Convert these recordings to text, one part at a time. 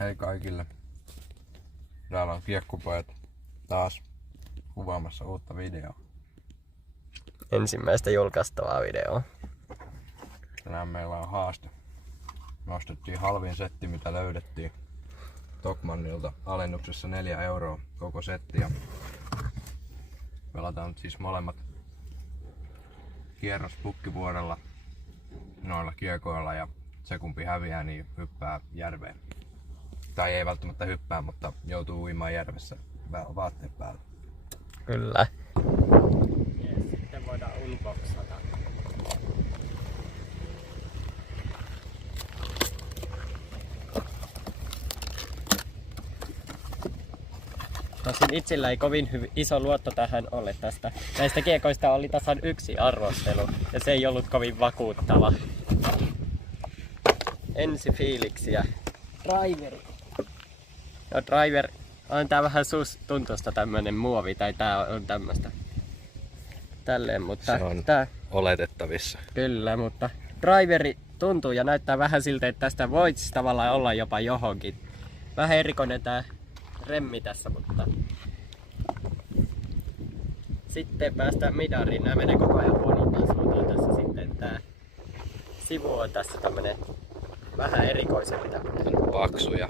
Hei kaikille. Täällä on Kiekkupojat taas kuvaamassa uutta videoa. Ensimmäistä julkaistavaa videoa. Tänään meillä on haaste. Me ostettiin halvin setti mitä löydettiin Tokmannilta alennuksessa 4 € koko setti. Ja pelataan nyt siis molemmat kierros pukkivuorella noilla kiekoilla ja se kumpi häviää niin hyppää järveen. Tai ei välttämättä hyppää, mutta joutuu uimaan järvessä vaatteet päällä. Kyllä. Ja sitten voidaan unboxata. Tosin itsellä ei kovin iso luotto tähän ole tästä. Näistä kiekoista oli tasan yksi arvostelu ja se ei ollut kovin vakuuttava. Ensi fiiliksiä. Driveri. No driver on tää vähän tuntusta tämmönen muovi tai tää on tämmöstä. Tälleen, mutta se on tää oletettavissa. Kyllä, mutta driveri tuntuu ja näyttää vähän siltä, että tästä voisi tavallaan olla jopa johonkin. Vähän erikoinen tää remmi tässä, mutta sitten päästään midariin. Nää menee koko ajan huonompaan suuntaan tässä sitten. Tää sivu on tässä tämmönen vähän erikoisempi tämmönen. Paksuja.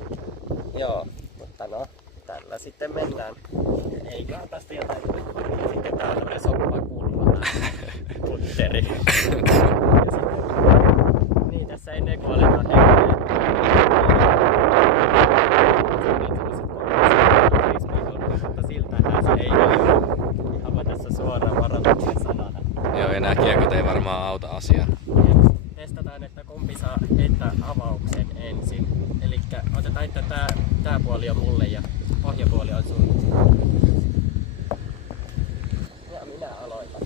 Joo, mutta no tällä sitten mennään. Eiköhän tästä jotain tule. Ja sitten tää on tämmönen soppakulma putteri. Ja sitten, niin tässä ennen kuin aletaan henkeä. Mutta siltähän se ei ole. Ihan voi tässä suoraan varoituksen sanana. Joo, ja nää kiekot ei varmaan auta asiaa. Testataan, että kumpi saa heittää avauksen ensin. Elikkä otetaan, että tää puoli on mulle ja pohjapuoli on sun. Ja minä aloitan.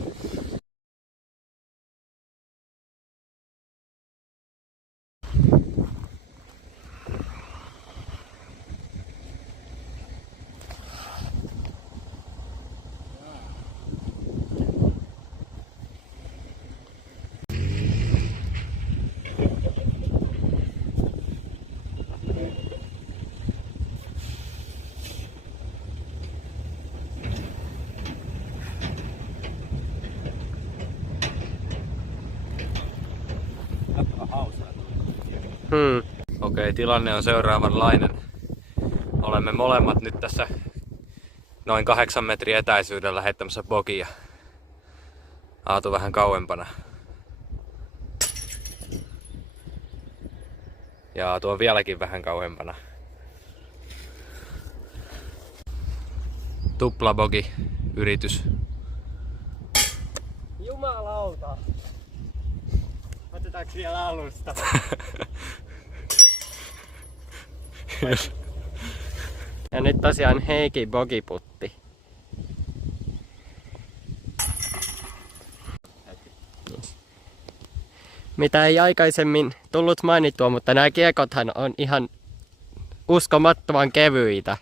Okei, tilanne on seuraavanlainen. Olemme molemmat nyt tässä noin 8 metrin etäisyydellä heittämässä bogia. Aatu vähän kauempana. Ja Aatu on vieläkin vähän kauempana. Tuplabogi yritys. Jumalauta! Otetaanko vielä alusta? Ja nyt tosiaan Heikki bogiputti. Mitä ei aikaisemmin tullut mainittua, mutta nämä kiekothan on ihan uskomattoman kevyitä.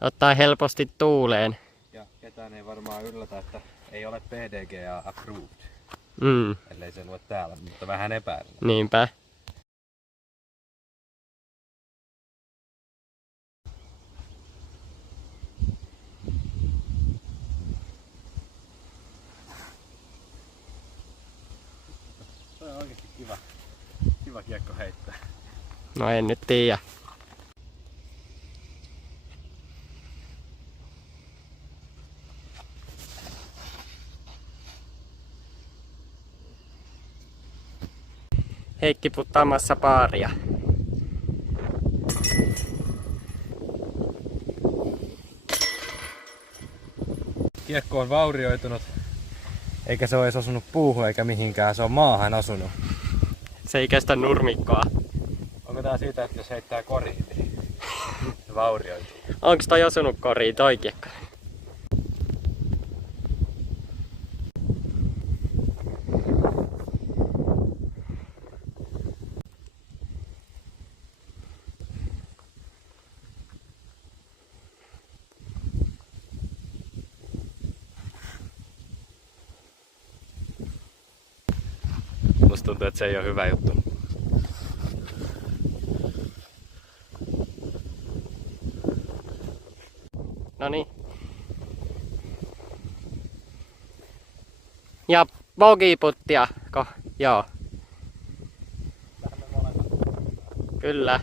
Ottaa helposti tuuleen. Ja ketään ei varmaan yllätä, että ei ole PDGA approved. Ellei se lue täällä, mutta vähän epäilen. Niinpä. Se on oikeesti kiva kiekko heittää. No en nyt tiedä. Heikki puttaamassa paaria. Kiekko on vaurioitunut, eikä se ole edes osunut puuhun eikä mihinkään, se on maahan asunut. Se ei kestä nurmikkoa. Onko tää siitä, että jos heittää koriin, niin se vaurioituu? Onks toi osunut koriin toi kiekko? Musta tuntuu, että se ei ole hyvä juttu. Noniin. Ja bogiputtia, joo. Kyllä.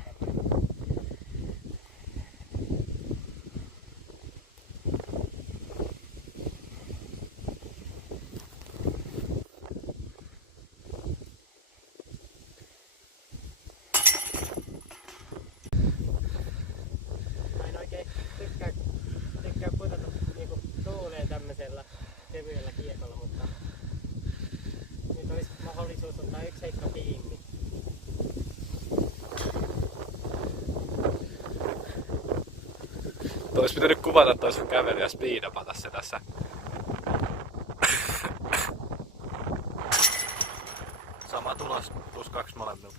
Mä en oikein tykkää putata niinku tuuleen tämmöisellä kevyellä kiekolla, mutta nyt olisi mahdollisuus ottaa yksi heikko kiinni. Olisi pitänyt kuvata toisen kävely ja speedapata se tässä. Sama tulos, +2 molemmilla.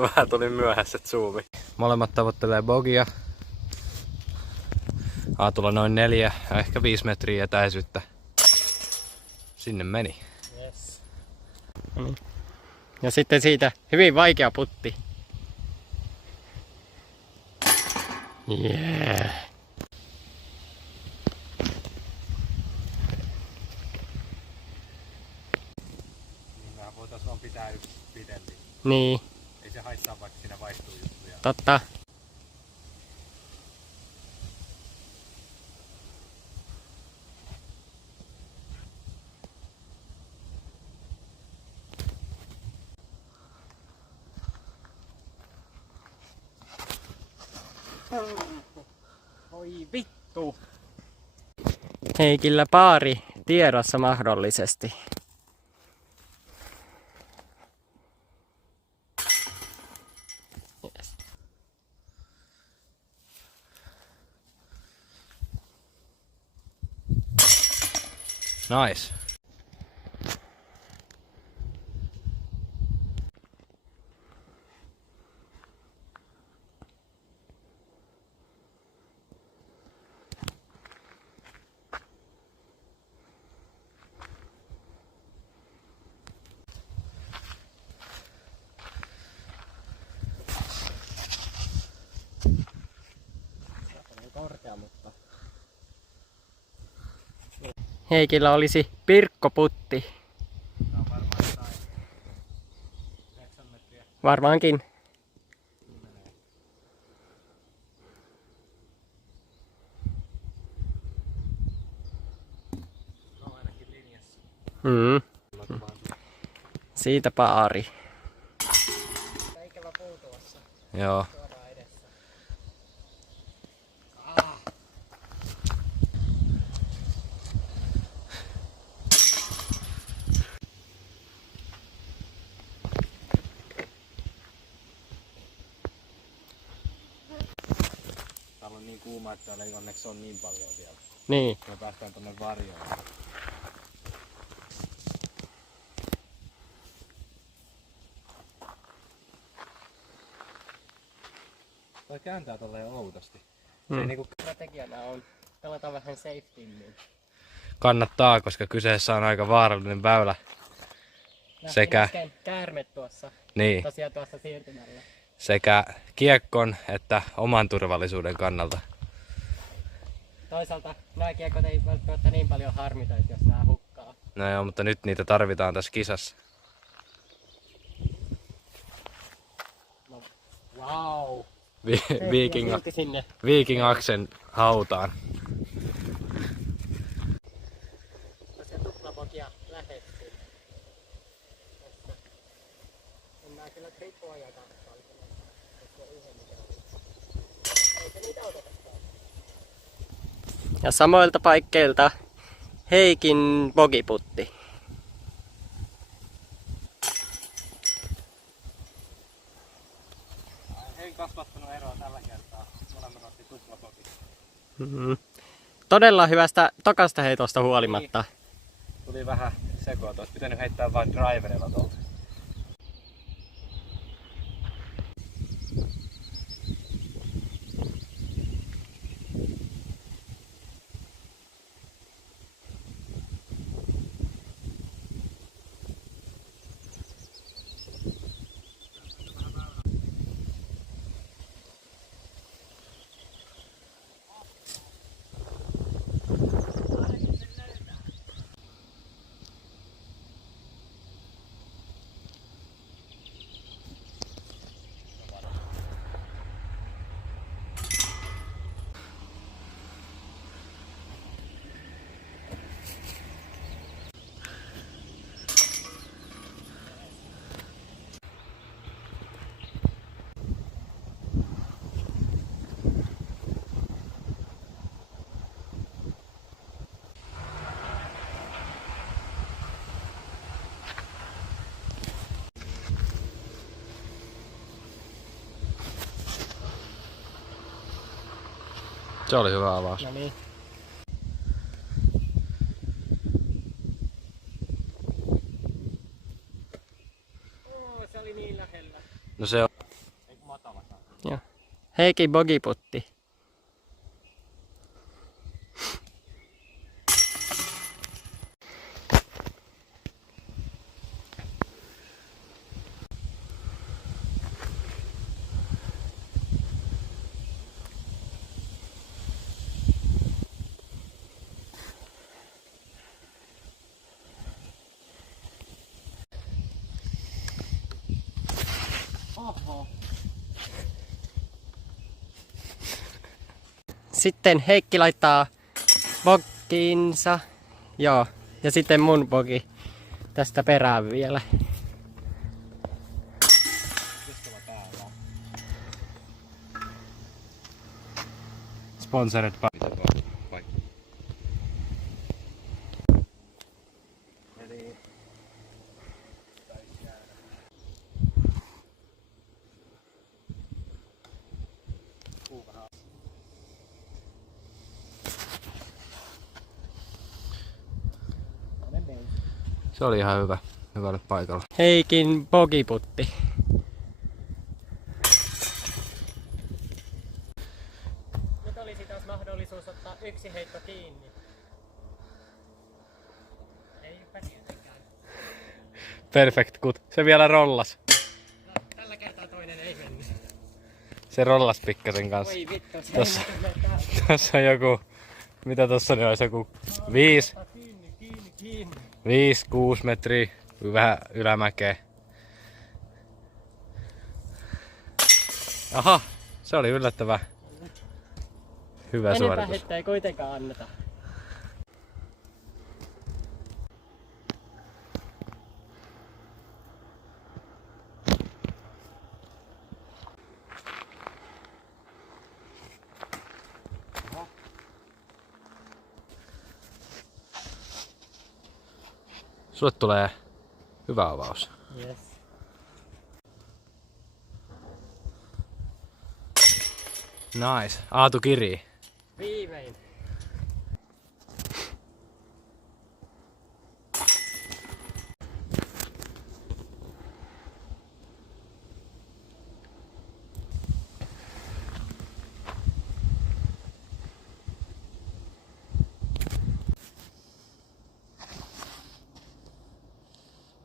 Vähän tuli myöhässä zoomi. Molemmat tavoittelee bogia. Aatulla noin 4 ja ehkä 5 metriä etäisyyttä. Sinne meni. Yes. Ja sitten siitä hyvin vaikea putti. Yeah. Mehän voitais vaan pitää yksi pidempi. Niin, Ei se haittaa, vaikka siinä vaihtuu juttuja. totta. Oi vittu. Heikillä paari tiedossa mahdollisesti. Yes. Nice. Korkea, mutta... Heikillä olisi pirkkoputti. Tää on varmaan jotain 9 metriä. Varmaankin. No ainakin linjassa. Siitä paari. Ikävä puu tuossa. Joo. Suoraan edessä. Täällä on niin kuuma, että täällä ei onneksi ole niin paljon siellä. Niin. Me päästään tonne varjoon. Toi kääntää tolleen outosti. Se ei niinku Strategiana on pelata vähän safety, niin kannattaa, koska kyseessä on aika vaarallinen väylä. Sekä, käärmet tuossa, niin, tosiaan tuossa siirtymällä. sekä kiekkon että oman turvallisuuden kannalta. Toisaalta nämä kiekot ei välttämättä niin paljon harmita, jos nämä hukkaa. No joo, mutta nyt niitä tarvitaan tässä kisassa. No, wow! Viking Aksen hautaan. Tosiaan tuplabogia lähestyy. Mennään kyllä tripoja katsomaan. Ja samoilta paikkeilta Heikin bogiputti. Ei kasvattanut eroa tällä kertaa. Molemmat otti tuplabogi. todella hyvästä tokasta heitosta huolimatta. Tuli vähän sekoa, olisi pitänyt heittää vain driverilla tuolta. Se oli hyvä avaus. No niin. Se oli niin lähellä. No se on. Eikö matalakaan? Joo. Heikin bogiputti. Oho. Sitten Heikki laittaa boginsa. Joo. Ja sitten mun bogi tästä perään vielä. Sponsored by. Se oli ihan hyvä. Hyvälle paikalla. Heikin bogiputti. Nyt olisi taas mahdollisuus ottaa yksi heitto kiinni. Ei pärjätäkään. Perfect good. Se vielä rollas. No, tällä kertaa toinen ei mennyt. Se rollas pikkasen kanssa. Oi vittu, se Tossa. ei mene täältä. Tossa on joku. Mitä tossa nyt olisi joku 5, Kiinni. 6 metriä. Vähän ylämäkeä. Aha, se oli yllättävän hyvä Enempää suoritus. heittää ei kuitenkaan anneta. Sulle tulee hyvä avaus. Yes. Nice. Aatu kirii. Viimein.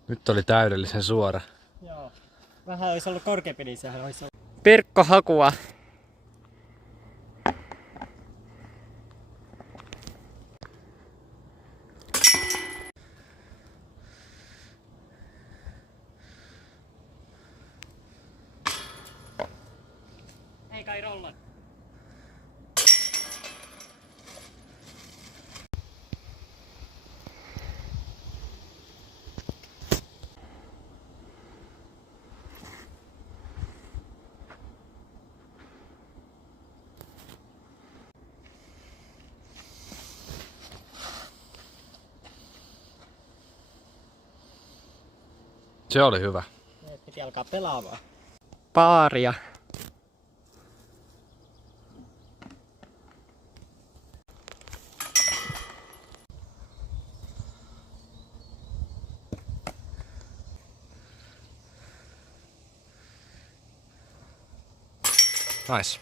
Nyt oli täydellisen suora. Joo. Vähän olisi ollut korkeampi, niin sehän olisi ollut. Pirkkohakua. Ei kai rolla. Se oli hyvä. Nyt piti alkaa pelaamaan. Paaria. Nice.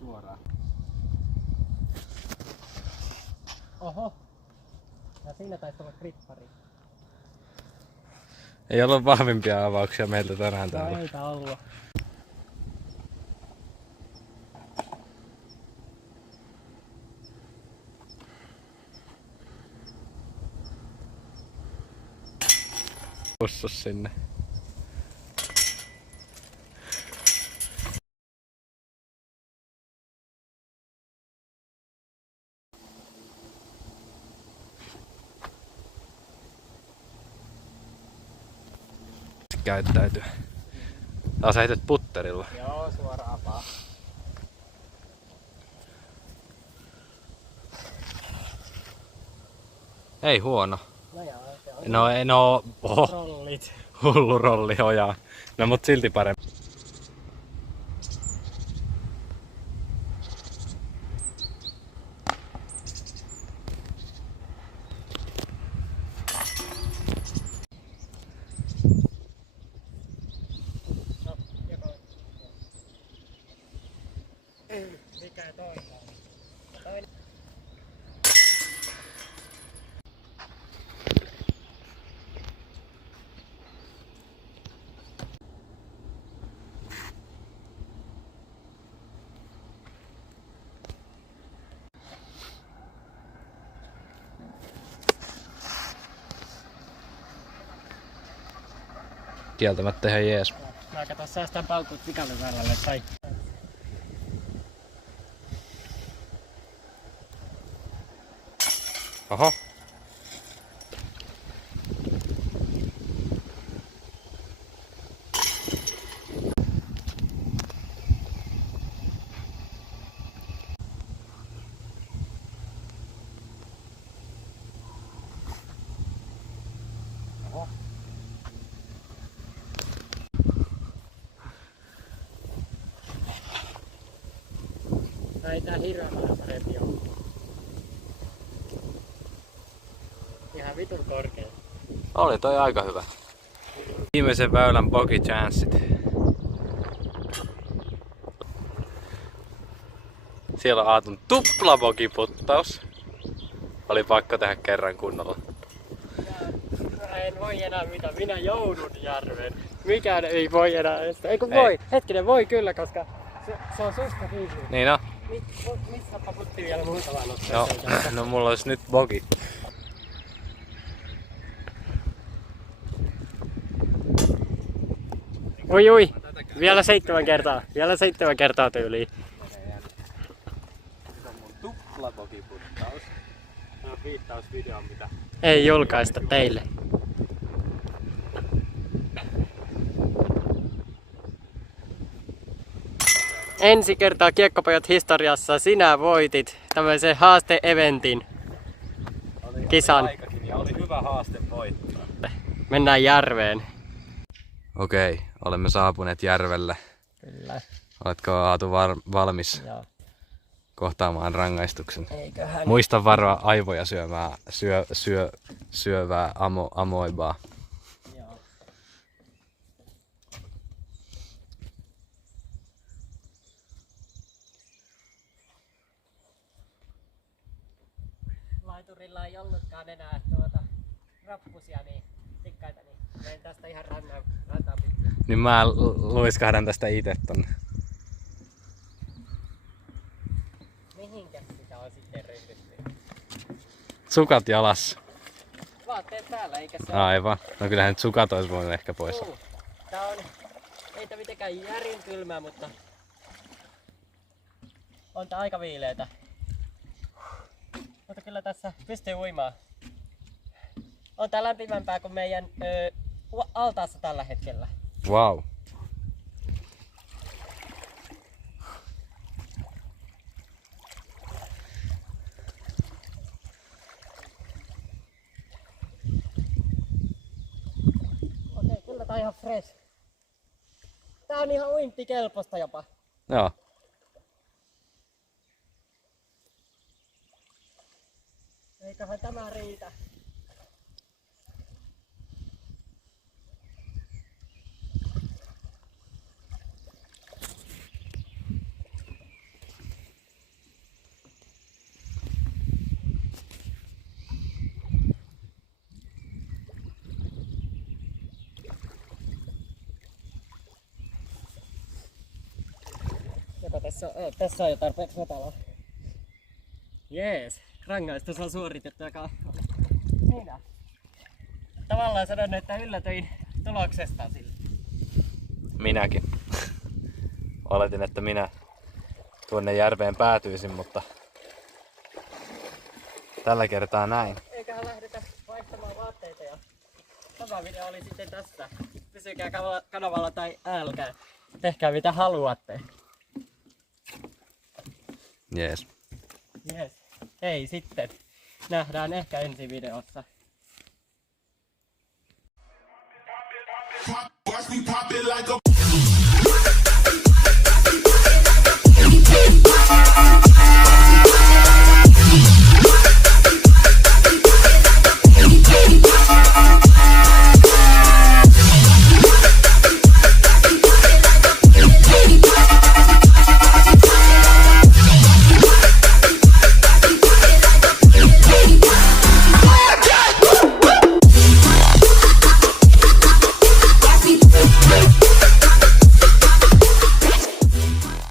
Suoraan. Oho. Ja siinä taisi olla krippari. Ei ollut vahvimpia avauksia meiltä tänään täällä. No eipä ollut. Pussus sinne. Käyttäytyy. Taas heitet putterilla. Joo, suoraan vaan. Ei huono. No joo, se on Oho, rollit. hullu rolli ojaa. No mut silti parempi. No, joko... Mikä toinen? Toinen. Kieltämättä ihan jees. Mä kato säästän paukut pikalyvärälle tai... Oho. Oho. Ei tää hirveän paljon parempi oo. Ihan vitun korkea. Oli toi aika hyvä. Viimeisen väylän bogey chanssit. Siellä on Aatun tupla bogiputtaus. Oli pakko tehdä kerran kunnolla. En voi enää mitä, minä joudun järveen. Mikään ei voi enää estää. Eiku Ei. voi, hetkinen voi kyllä, koska se on susta kiinni. Niin no. Missä putti vielä muutamaan otteeseen? No mulla olisi nyt bogi. Ui, vielä 7 kertaa. Vielä 7 kertaa tyyliin. Se on mun tupla bogiputtaus. Tämä on viittausvideo mitä. Ei julkaista teille. Ensi kertaa Kiekkopojat historiassa sinä voitit tämmöisen haaste-eventin. Kisan. Oli aikakin ja oli hyvä haaste voittaa. Mennään järveen. Okei, olemme saapuneet järvelle. Kyllä. Oletko Aatu valmis Joo. kohtaamaan rangaistuksen? Eiköhän. Muista varoa aivoja syövää amoibaa. Joo. Laiturilla ei ollutkaan enää rappusia niin tikkaita, niin menen tästä ihan rantaa pitkin. Niin mä luiskahdan tästä itse tonne. Mihinkä sitä on sitten ryhdytty? Sukat jalassa. Vaatteet päällä, eikä se Aivan. No kyllähän nyt sukat olisi voinut ehkä pois. Tää on, ei tää mitenkään järin kylmää, mutta on tää aika viileetä. Mutta kyllä tässä pystyy uimaan. On tää lämpimämpää kuin meidän altaassa tällä hetkellä. Wow. Okei, kyllä tää on ihan fresh. Tää on ihan uintikelpoista jopa. Joo. Eiköhän tämä riitä. Joko tässä on jo tarpeeksi matala. Jees, rangaistus on suoritettu joka siinä. Tavallaan sanon, että yllätyin tuloksesta sillä. Minäkin. Oletin, että minä tuonne järveen päätyisin, mutta tällä kertaa näin. Eiköhän lähdetä vaihtamaan vaatteita ja tämä video oli sitten tässä. Pysykää kanavalla tai älkää. Tehkää mitä haluatte. Jees. Yes. Hei sitten. Nähdään ehkä ensi videossa. Watch me pop.